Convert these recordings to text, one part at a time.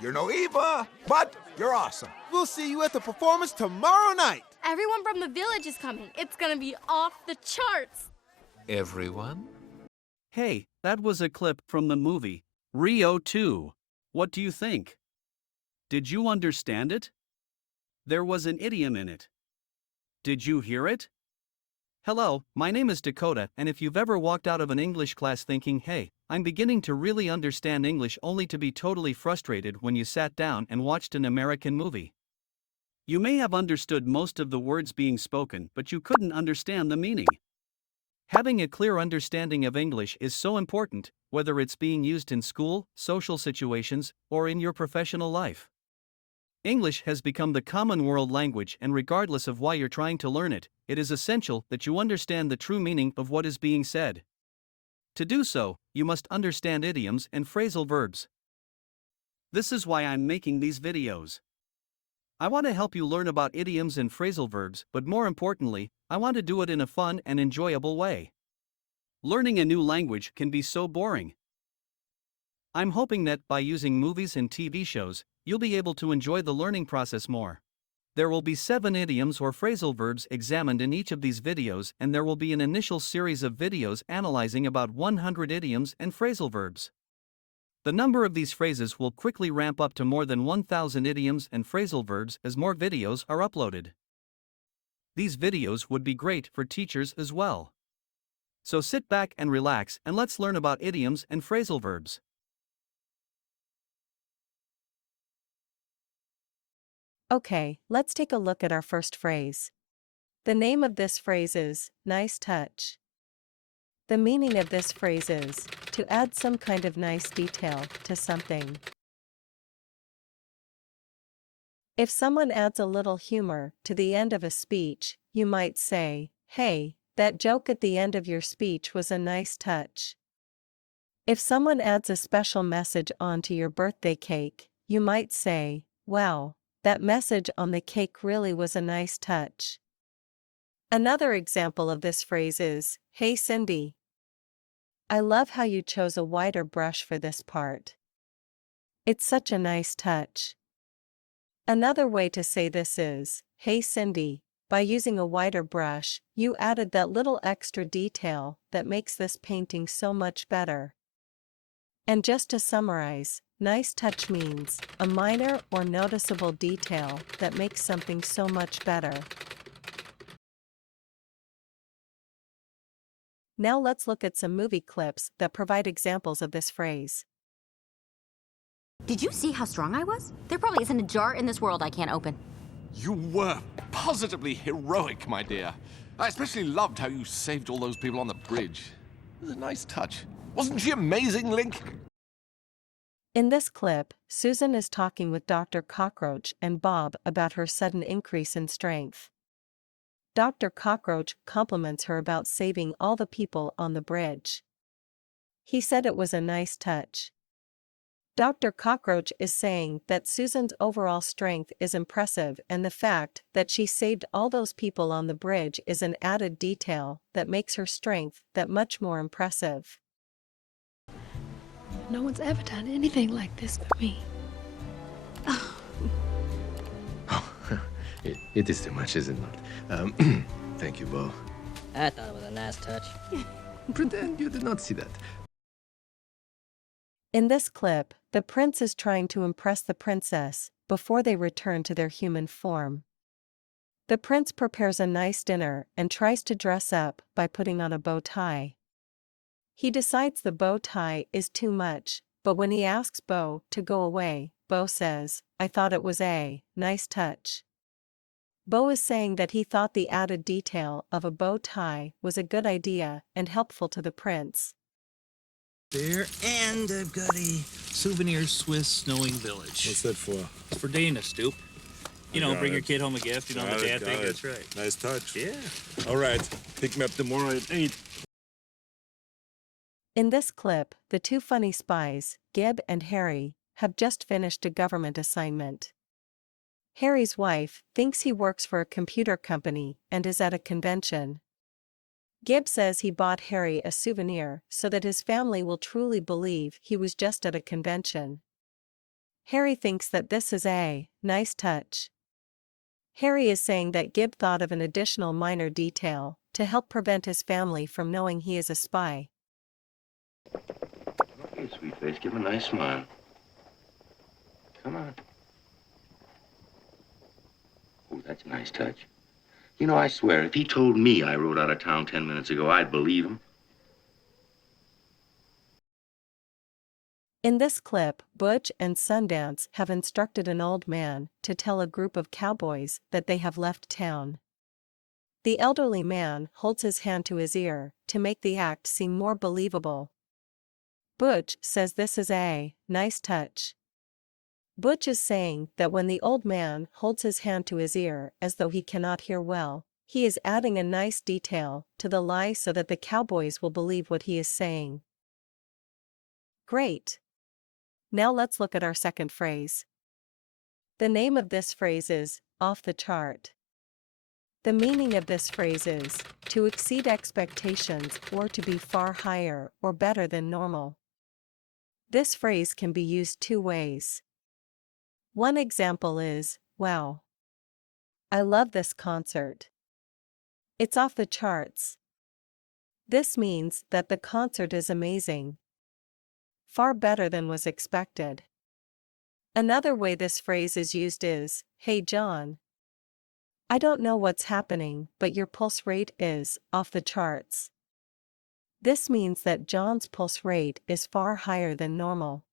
You're no Eva, but you're awesome. We'll see you at the performance tomorrow night. Everyone from the village is coming. It's gonna be off the charts. Everyone? Hey, that was a clip from the movie Rio 2. What do you think? Did you understand it? There was an idiom in it. Did you hear it? Hello, my name is Dakota, and if you've ever walked out of an English class thinking, hey, I'm beginning to really understand English, only to be totally frustrated when you sat down and watched an American movie. You may have understood most of the words being spoken, but you couldn't understand the meaning. Having a clear understanding of English is so important, whether it's being used in school, social situations, or in your professional life. English has become the common world language, and regardless of why you're trying to learn it, it is essential that you understand the true meaning of what is being said. To do so, you must understand idioms and phrasal verbs. This is why I'm making these videos. I want to help you learn about idioms and phrasal verbs, but more importantly, I want to do it in a fun and enjoyable way. Learning a new language can be so boring. I'm hoping that by using movies and TV shows, you'll be able to enjoy the learning process more. There will be 7 idioms or phrasal verbs examined in each of these videos, and there will be an initial series of videos analyzing about 100 idioms and phrasal verbs. The number of these phrases will quickly ramp up to more than 1,000 idioms and phrasal verbs as more videos are uploaded. These videos would be great for teachers as well. So sit back and relax, and let's learn about idioms and phrasal verbs. Okay, let's take a look at our first phrase. The name of this phrase is nice touch. The meaning of this phrase is to add some kind of nice detail to something. If someone adds a little humor to the end of a speech, you might say, "Hey, that joke at the end of your speech was a nice touch." If someone adds a special message onto your birthday cake, you might say, "Wow, that message on the cake really was a nice touch." Another example of this phrase is, "Hey Cindy, I love how you chose a wider brush for this part. It's such a nice touch." Another way to say this is, "Hey Cindy, by using a wider brush, you added that little extra detail that makes this painting so much better." And just to summarize, nice touch means a minor or noticeable detail that makes something so much better. Now let's look at some movie clips that provide examples of this phrase. Did you see how strong I was? There probably isn't a jar in this world I can't open. You were positively heroic, my dear. I especially loved how you saved all those people on the bridge. It was a nice touch. Wasn't she amazing, Link? In this clip, Susan is talking with Dr. Cockroach and Bob about her sudden increase in strength. Dr. Cockroach compliments her about saving all the people on the bridge. He said it was a nice touch. Dr. Cockroach is saying that Susan's overall strength is impressive, and the fact that she saved all those people on the bridge is an added detail that makes her strength that much more impressive. No one's ever done anything like this for me. It is too much, is it not? Thank you, Bo. I thought it was a nice touch. Pretend you did not see that. In this clip, the prince is trying to impress the princess before they return to their human form. The prince prepares a nice dinner and tries to dress up by putting on a bow tie. He decides the bow tie is too much, but when he asks Bo to go away, Bo says, "I thought it was a nice touch." Bo is saying that he thought the added detail of a bow tie was a good idea and helpful to the prince. There, and I've got a souvenir Swiss snowing village. What's that for? It's for Dana, Stoop. You know, bring your kid home a gift, the dad thing, that's right. Nice touch. Yeah. All right, pick me up tomorrow at 8. In this clip, the two funny spies, Gib and Harry, have just finished a government assignment. Harry's wife thinks he works for a computer company and is at a convention. Gib says he bought Harry a souvenir so that his family will truly believe he was just at a convention. Harry thinks that this is a nice touch. Harry is saying that Gib thought of an additional minor detail to help prevent his family from knowing he is a spy. Okay, sweet face, give him a nice smile. Come on. Oh, that's a nice touch. You know, I swear, if he told me I rode out of town 10 minutes ago, I'd believe him. In this clip, Butch and Sundance have instructed an old man to tell a group of cowboys that they have left town. The elderly man holds his hand to his ear to make the act seem more believable. Butch says this is a nice touch. Butch is saying that when the old man holds his hand to his ear as though he cannot hear well, he is adding a nice detail to the lie so that the cowboys will believe what he is saying. Great! Now let's look at our second phrase. The name of this phrase is off the chart. The meaning of this phrase is to exceed expectations or to be far higher or better than normal. This phrase can be used two ways. One example is, wow, I love this concert. It's off the charts. This means that the concert is amazing. Far better than was expected. Another way this phrase is used is, hey John, I don't know what's happening, but your pulse rate is off the charts. This means that John's pulse rate is far higher than normal.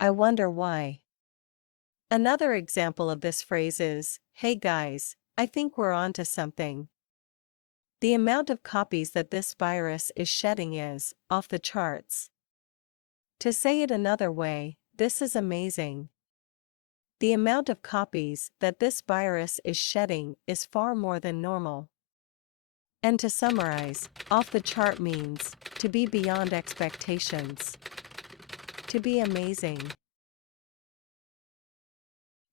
I wonder why. Another example of this phrase is, hey guys, I think we're onto something. The amount of copies that this virus is shedding is off the charts. To say it another way, this is amazing. The amount of copies that this virus is shedding is far more than normal. And to summarize, off the chart means to be beyond expectations. To be amazing.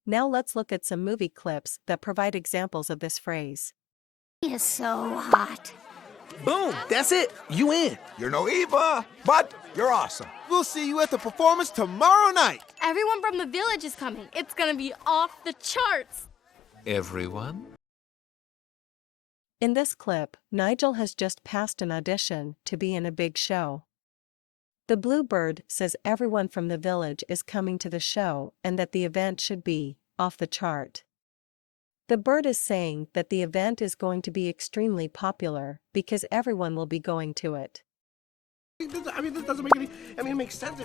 Now let's look at some movie clips that provide examples of this phrase. He is so hot. Boom, that's it. You in. You're no Eva, but you're awesome. We'll see you at the performance tomorrow night. Everyone from the village is coming. It's gonna be off the charts. Everyone? In this clip, Nigel has just passed an audition to be in a big show. The bluebird says everyone from the village is coming to the show and that the event should be off the chart. The bird is saying that the event is going to be extremely popular because everyone will be going to it. I mean, this doesn't make any... it makes sense.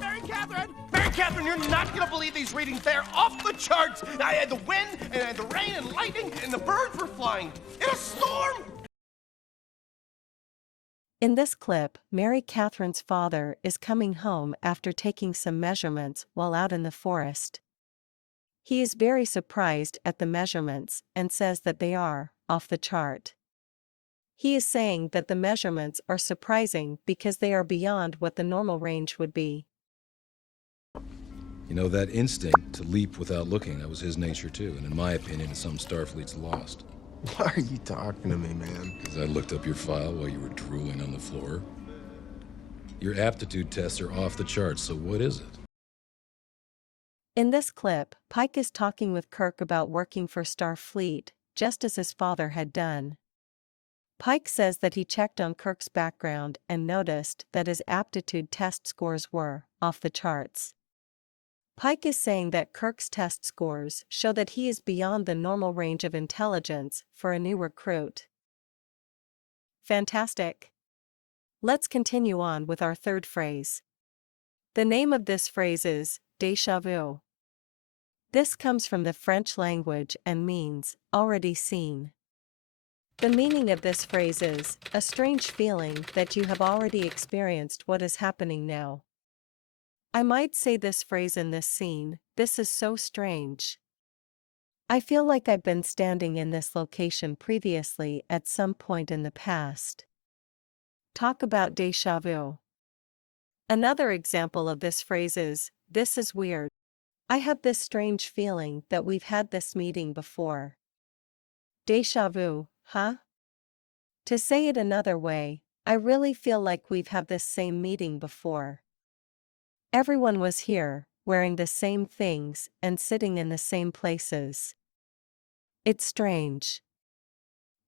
Mary Catherine, you're not going to believe these readings. They're off the charts. I had the wind, and I had the rain and lightning, and the birds were flying in a storm. In this clip, Mary Catherine's father is coming home after taking some measurements while out in the forest. He is very surprised at the measurements and says that they are off the chart. He is saying that the measurements are surprising because they are beyond what the normal range would be. You know, that instinct to leap without looking, that was his nature too, and in my opinion, some Starfleet's lost. Why are you talking to me, man? Because I looked up your file while you were drooling on the floor. Your aptitude tests are off the charts, so what is it? In this clip, Pike is talking with Kirk about working for Starfleet, just as his father had done. Pike says that he checked on Kirk's background and noticed that his aptitude test scores were off the charts. Pike is saying that Kirk's test scores show that he is beyond the normal range of intelligence for a new recruit. Fantastic. Let's continue on with our third phrase. The name of this phrase is déjà vu. This comes from the French language and means already seen. The meaning of this phrase is a strange feeling that you have already experienced what is happening now. I might say this phrase in this scene, this is so strange. I feel like I've been standing in this location previously at some point in the past. Talk about déjà vu. Another example of this phrase is, this is weird. I have this strange feeling that we've had this meeting before. Déjà vu, huh? To say it another way, I really feel like we've had this same meeting before. Everyone was here, wearing the same things and sitting in the same places. It's strange.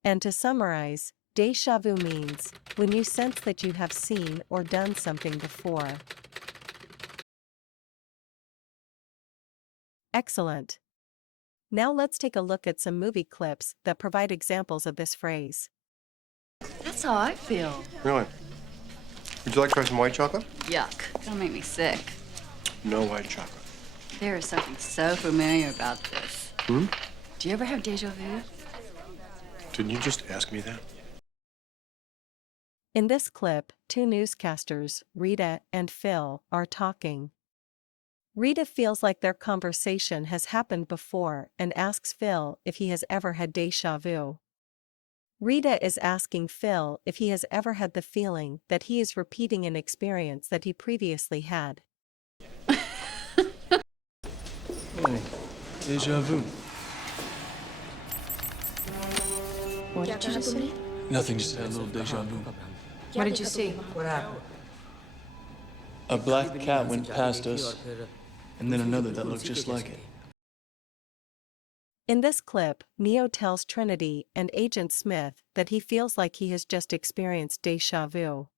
And to summarize, déjà vu means when you sense that you have seen or done something before. Excellent. Now let's take a look at some movie clips that provide examples of this phrase. That's how I feel. Really? Would you like to try some white chocolate? Yuck. Don't make me sick. No white chocolate. There is something so familiar about this. Hmm? Do you ever have deja vu? Didn't you just ask me that? In this clip, two newscasters, Rita and Phil, are talking. Rita feels like their conversation has happened before and asks Phil if he has ever had déjà vu. Rita is asking Phil if he has ever had the feeling that he is repeating an experience that he previously had. Hey, déjà vu. What did you just say? Nothing, just had a little déjà vu. What did you see? What happened? A black cat went past us, and then another that looked just like it. In this clip, Neo tells Trinity and Agent Smith that he feels like he has just experienced déjà vu.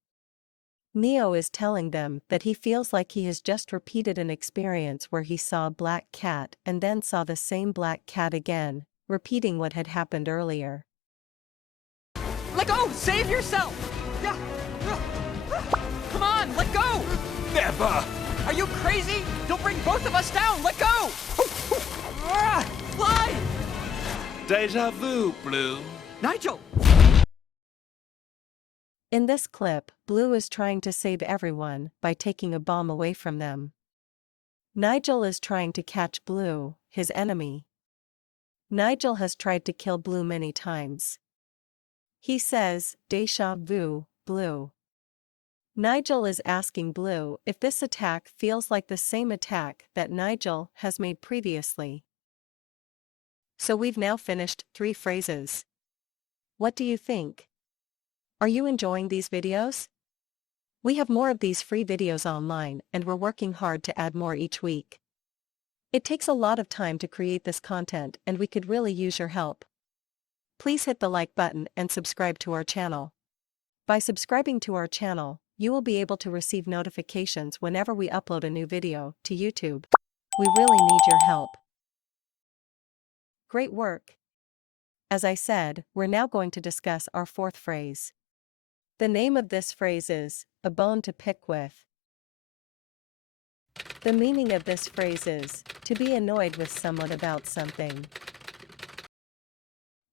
Neo is telling them that he feels like he has just repeated an experience where he saw a black cat and then saw the same black cat again, repeating what had happened earlier. Let go! Save yourself! Come on, let go! Never! Are you crazy? Don't bring both of us down! Let go! Fly! Deja vu, Blue. Nigel! In this clip, Blue is trying to save everyone by taking a bomb away from them. Nigel is trying to catch Blue, his enemy. Nigel has tried to kill Blue many times. He says, "Déjà vu, Blue." Nigel is asking Blue if this attack feels like the same attack that Nigel has made previously. So we've now finished 3 phrases. What do you think? Are you enjoying these videos? We have more of these free videos online and we're working hard to add more each week. It takes a lot of time to create this content and we could really use your help. Please hit the like button and subscribe to our channel. By subscribing to our channel, you will be able to receive notifications whenever we upload a new video to YouTube. We really need your help. Great work! As I said, we're now going to discuss our 4th phrase. The name of this phrase is, a bone to pick with. The meaning of this phrase is, to be annoyed with someone about something.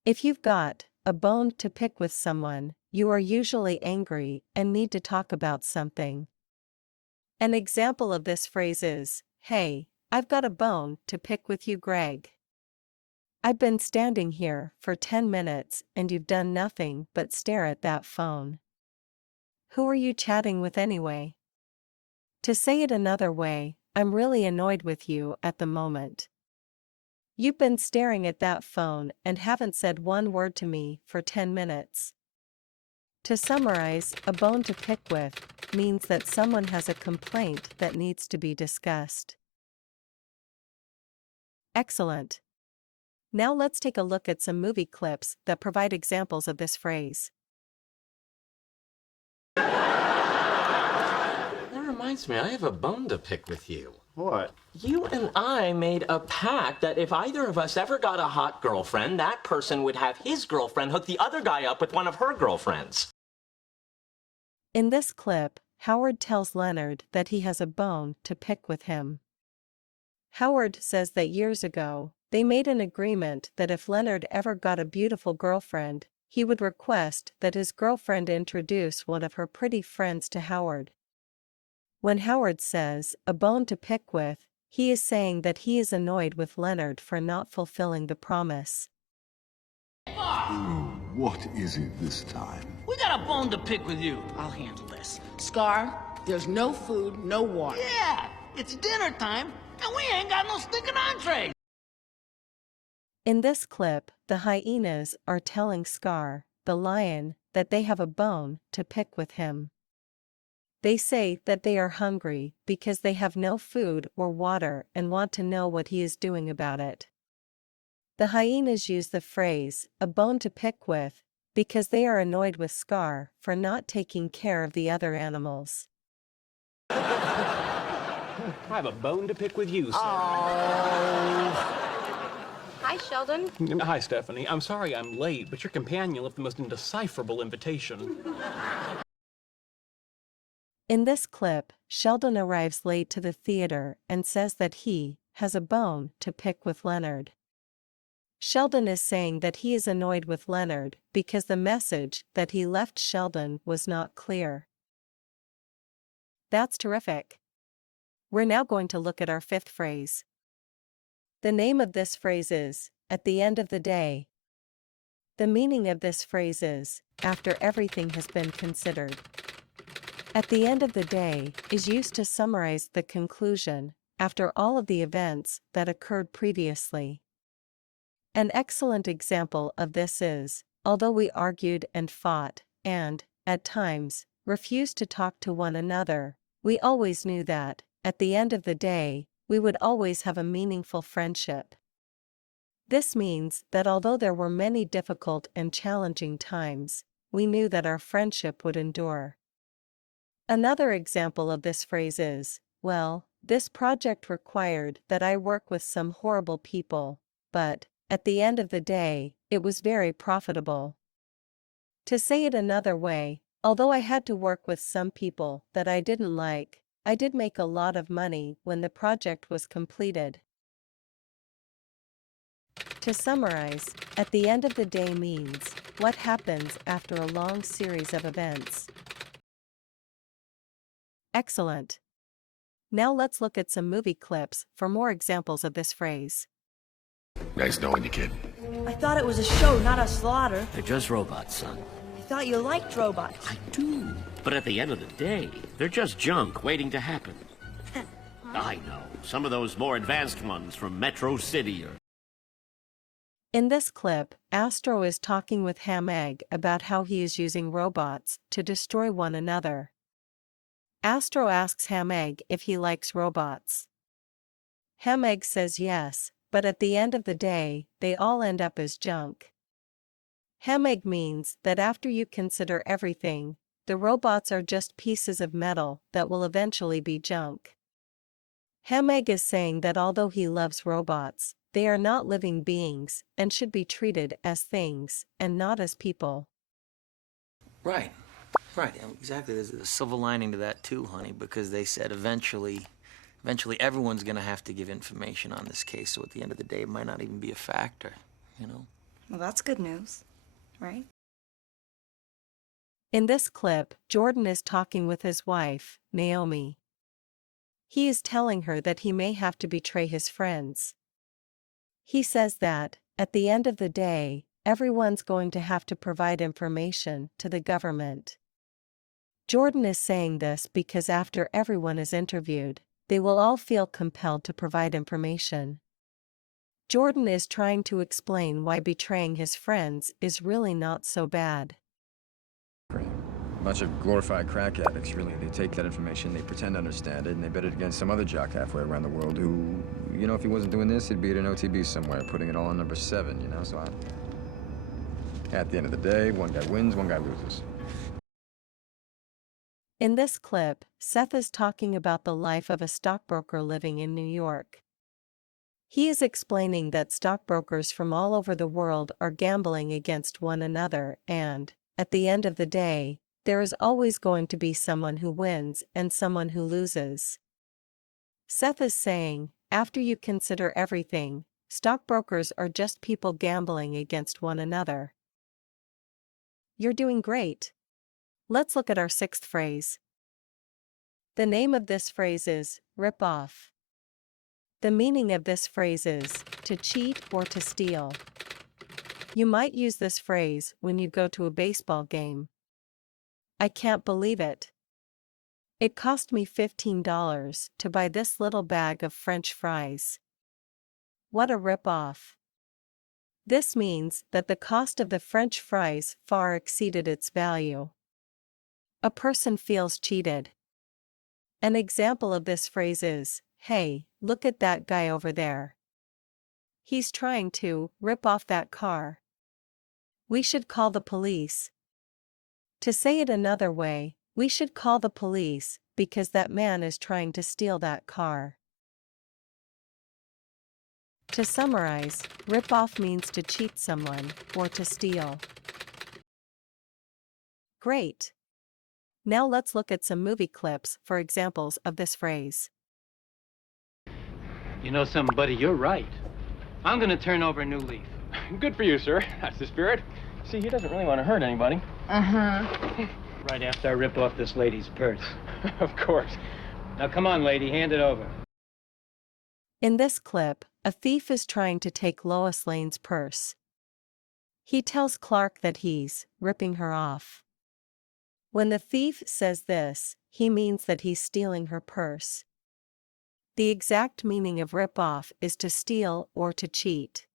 If you've got a bone to pick with someone, you are usually angry and need to talk about something. An example of this phrase is, "Hey, I've got a bone to pick with you, Greg. I've been standing here for 10 minutes and you've done nothing but stare at that phone. Who are you chatting with anyway?" To say it another way, I'm really annoyed with you at the moment. You've been staring at that phone and haven't said one word to me for 10 minutes. To summarize, a bone to pick with means that someone has a complaint that needs to be discussed. Excellent. Now let's take a look at some movie clips that provide examples of this phrase. That reminds me, I have a bone to pick with you. What? You and I made a pact that if either of us ever got a hot girlfriend, that person would have his girlfriend hook the other guy up with one of her girlfriends. In this clip, Howard tells Leonard that he has a bone to pick with him. Howard says that years ago, they made an agreement that if Leonard ever got a beautiful girlfriend, he would request that his girlfriend introduce one of her pretty friends to Howard. When Howard says, a bone to pick with, he is saying that he is annoyed with Leonard for not fulfilling the promise. What is it this time? We got a bone to pick with you. I'll handle this. Scar, there's no food, no water. Yeah, it's dinner time, and we ain't got no stinking entree. In this clip, the hyenas are telling Scar, the lion, that they have a bone to pick with him. They say that they are hungry because they have no food or water and want to know what he is doing about it. The hyenas use the phrase, a bone to pick with, because they are annoyed with Scar for not taking care of the other animals. I have a bone to pick with you, sir. Hi, Sheldon. Hi, Stephanie. I'm sorry I'm late, but your companion left the most indecipherable invitation. In this clip, Sheldon arrives late to the theater and says that he has a bone to pick with Leonard. Sheldon is saying that he is annoyed with Leonard because the message that he left Sheldon was not clear. That's terrific. We're now going to look at our fifth phrase. The name of this phrase is, at the end of the day. The meaning of this phrase is, after everything has been considered. At the end of the day is used to summarize the conclusion, after all of the events that occurred previously. An excellent example of this is, although we argued and fought, and, at times, refused to talk to one another, we always knew that, at the end of the day, we would always have a meaningful friendship. This means that although there were many difficult and challenging times, we knew that our friendship would endure. Another example of this phrase is, well, this project required that I work with some horrible people, but, at the end of the day, it was very profitable. To say it another way, although I had to work with some people that I didn't like, I did make a lot of money when the project was completed. To summarize, at the end of the day means what happens after a long series of events. Excellent. Now let's look at some movie clips for more examples of this phrase. Nice knowing you, kid. I thought it was a show, not a slaughter. They're just robots, son. I thought you liked robots. I do. But at the end of the day, they're just junk waiting to happen. I know. Some of those more advanced ones from Metro City or... In this clip, Astro is talking with Ham Egg about how he is using robots to destroy one another. Astro asks Ham Egg if he likes robots. Ham Egg says yes, but at the end of the day, they all end up as junk. Ham Egg means that after you consider everything, the robots are just pieces of metal that will eventually be junk. Ham Egg is saying that although he loves robots, they are not living beings and should be treated as things and not as people. Right. Exactly. There's a silver lining to that too, honey, because they said eventually everyone's going to have to give information on this case, so at the end of the day, it might not even be a factor, you know? Well, that's good news, right? In this clip, Jordan is talking with his wife, Naomi. He is telling her that he may have to betray his friends. He says that, at the end of the day, everyone's going to have to provide information to the government. Jordan is saying this because after everyone is interviewed, they will all feel compelled to provide information. Jordan is trying to explain why betraying his friends is really not so bad. A bunch of glorified crack addicts, really. They take that information, they pretend to understand it, and they bet it against some other jock halfway around the world who, you know, if he wasn't doing this, he'd be at an OTB somewhere, putting it all on number 7, you know? So at the end of the day, one guy wins, one guy loses. In this clip, Seth is talking about the life of a stockbroker living in New York. He is explaining that stockbrokers from all over the world are gambling against one another and, at the end of the day, there is always going to be someone who wins and someone who loses. Seth is saying, after you consider everything, stockbrokers are just people gambling against one another. You're doing great. Let's look at our sixth phrase. The name of this phrase is, rip off. The meaning of this phrase is, to cheat or to steal. You might use this phrase when you go to a baseball game. I can't believe it. It cost me $15 to buy this little bag of French fries. What a rip-off. This means that the cost of the French fries far exceeded its value. A person feels cheated. An example of this phrase is, "Hey, look at that guy over there. He's trying to rip off that car. We should call the police." To say it another way, we should call the police because that man is trying to steal that car. To summarize, rip off means to cheat someone or to steal. Great. Now let's look at some movie clips for examples of this phrase. You know something, buddy? You're right. I'm gonna turn over a new leaf. Good for you, sir. That's the spirit. See, he doesn't really want to hurt anybody. Uh-huh. Right after I rip off this lady's purse. Of course. Now come on, lady, hand it over. In this clip, a thief is trying to take Lois Lane's purse. He tells Clark that he's ripping her off. When the thief says this, he means that he's stealing her purse. The exact meaning of rip off is to steal or to cheat.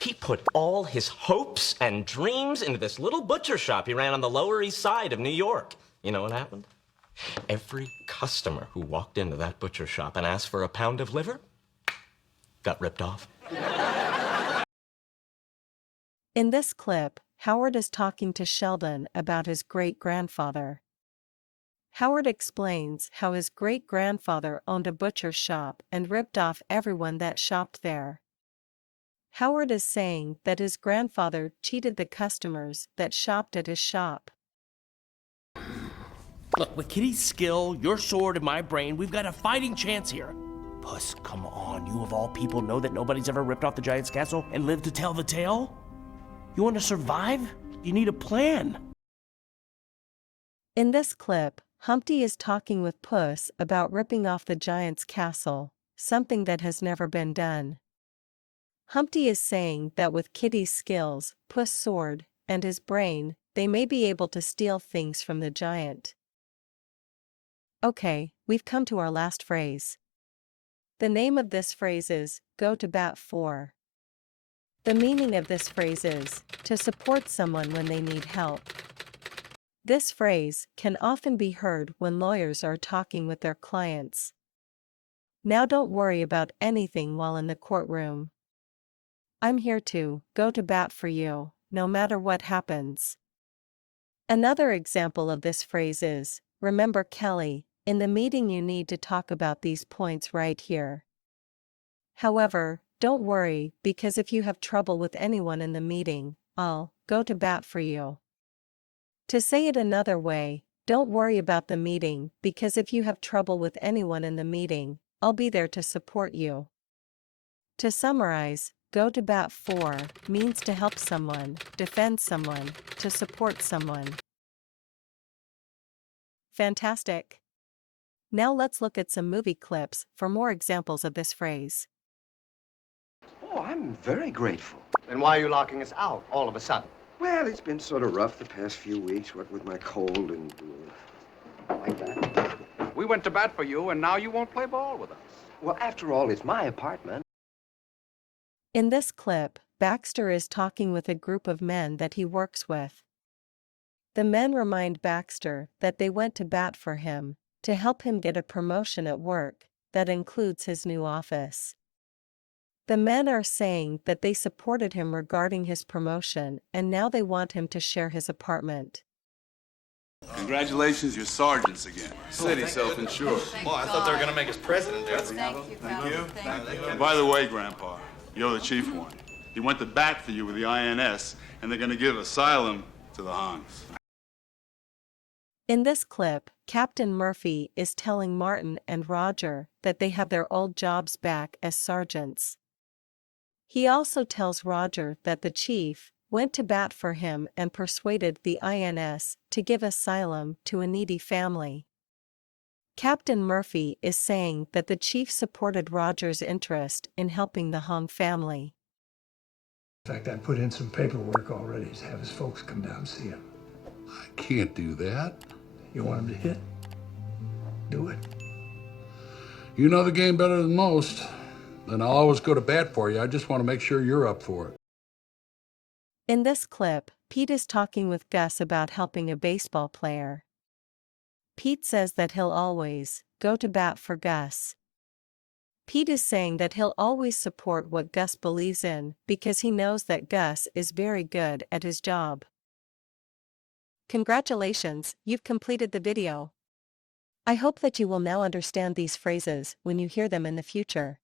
He put all his hopes and dreams into this little butcher shop he ran on the Lower East Side of New York. You know what happened? Every customer who walked into that butcher shop and asked for a pound of liver got ripped off. In this clip, Howard is talking to Sheldon about his great-grandfather. Howard explains how his great-grandfather owned a butcher shop and ripped off everyone that shopped there. Howard is saying that his grandfather cheated the customers that shopped at his shop. Look, with Kitty's skill, your sword, and my brain, we've got a fighting chance here. Puss, come on. You of all people know that nobody's ever ripped off the Giant's castle and lived to tell the tale? You want to survive? You need a plan. In this clip, Humpty is talking with Puss about ripping off the Giant's castle, something that has never been done. Humpty is saying that with Kitty's skills, Puss' sword, and his brain, they may be able to steal things from the giant. Okay, we've come to our last phrase. The name of this phrase is, go to bat for. The meaning of this phrase is, to support someone when they need help. This phrase can often be heard when lawyers are talking with their clients. Now don't worry about anything while in the courtroom. I'm here to go to bat for you, no matter what happens. Another example of this phrase is, remember Kelly, in the meeting you need to talk about these points right here. However, don't worry, because if you have trouble with anyone in the meeting, I'll go to bat for you. To say it another way, don't worry about the meeting, because if you have trouble with anyone in the meeting, I'll be there to support you. To summarize, go to bat for means to help someone, defend someone, to support someone. Fantastic. Now let's look at some movie clips for more examples of this phrase. Oh, I'm very grateful. Then why are you locking us out all of a sudden? Well, it's been sort of rough the past few weeks, what with my cold and like that. We went to bat for you, and now you won't play ball with us. Well, after all, it's my apartment. In this clip, Baxter is talking with a group of men that he works with. The men remind Baxter that they went to bat for him, to help him get a promotion at work, that includes his new office. The men are saying that they supported him regarding his promotion and now they want him to share his apartment. Congratulations, you're sergeants again. City self-insured. Well, I thought they were going to make us president, Jesse. Thank you. And by the way, Grandpa, you're the chief one. He went to bat for you with the INS, and they're going to give asylum to the Hans. In this clip, Captain Murphy is telling Martin and Roger that they have their old jobs back as sergeants. He also tells Roger that the chief went to bat for him and persuaded the INS to give asylum to a needy family. Captain Murphy is saying that the chief supported Roger's interest in helping the Hung family. In fact, I put in some paperwork already to have his folks come down and see him. I can't do that. You want him to hit? Do it. You know the game better than most. And I'll always go to bat for you. I just want to make sure you're up for it. In this clip, Pete is talking with Gus about helping a baseball player. Pete says that he'll always go to bat for Gus. Pete is saying that he'll always support what Gus believes in because he knows that Gus is very good at his job. Congratulations, you've completed the video. I hope that you will now understand these phrases when you hear them in the future.